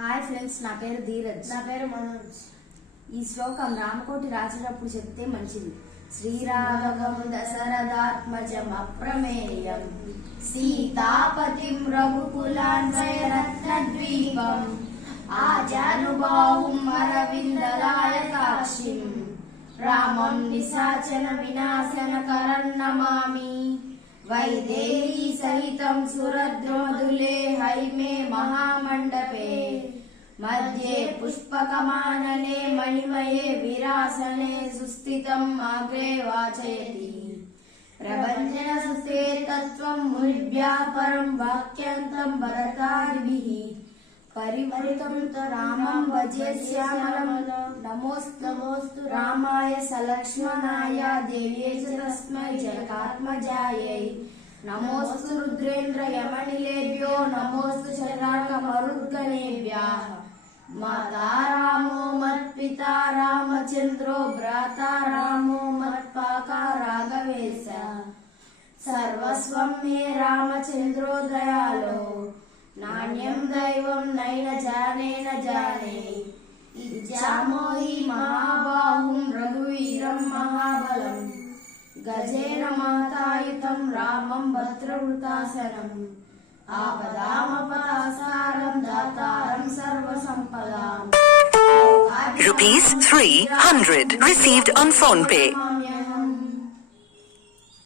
Hi friends, నా పేరు ధీరజ్. నా పేరు మనోజ్. ఈ శ్లోకం రామకోటి రాసేటప్పుడు చెప్తే మంచిది. శ్రీరాఘవం దశరథాత్మజం అప్రమేయం సీతాపతిం రఘుకులాన్వయరత్నద్వీపం ఆజానుబాహుం అరవిందలాయతాక్షిం రామం నిశాచన వినాశన కరన్నమామి. వైదేహీ సహితం సురద్రుమధులే హైమే మహామండపే మధ్యే పుష్పకమాననే మణిమయే విరాసనే సుస్థితం అగ్రే వాచయతి. ప్రభంజన సుస్తే తత్వం మునిభ్యః పరం వాక్యాంతం భరతాదిభిః పరివృతం రామం భజే శ్యామలం. నమోస్తు రామాయ సలక్ష్మణాయ దేవ్యై చ తస్మై జనకాత్మజాయై. నమోస్తు రుద్రేంద్ర యమనిలేభ్యో నమోస్తు శరాక మరుద్గణేభ్యః. మాతా రామో మత్పితా రామచంద్రో భ్రాతా రామో మత్పాకా రాఘవేశ. సర్వస్వం మే రామచంద్రో దయాలో నాణ్యం దైవం నైన జానే న జానే. ఇచ్చామో హి మహాబాహుం రఘువీరం మహాబలం గజేన మహతాయుతం రామం భద్రవృతాసనం. ఆపదామపదాసారం దాతారం సర్వసంపదాం. Rupees 300 received on PhonePe.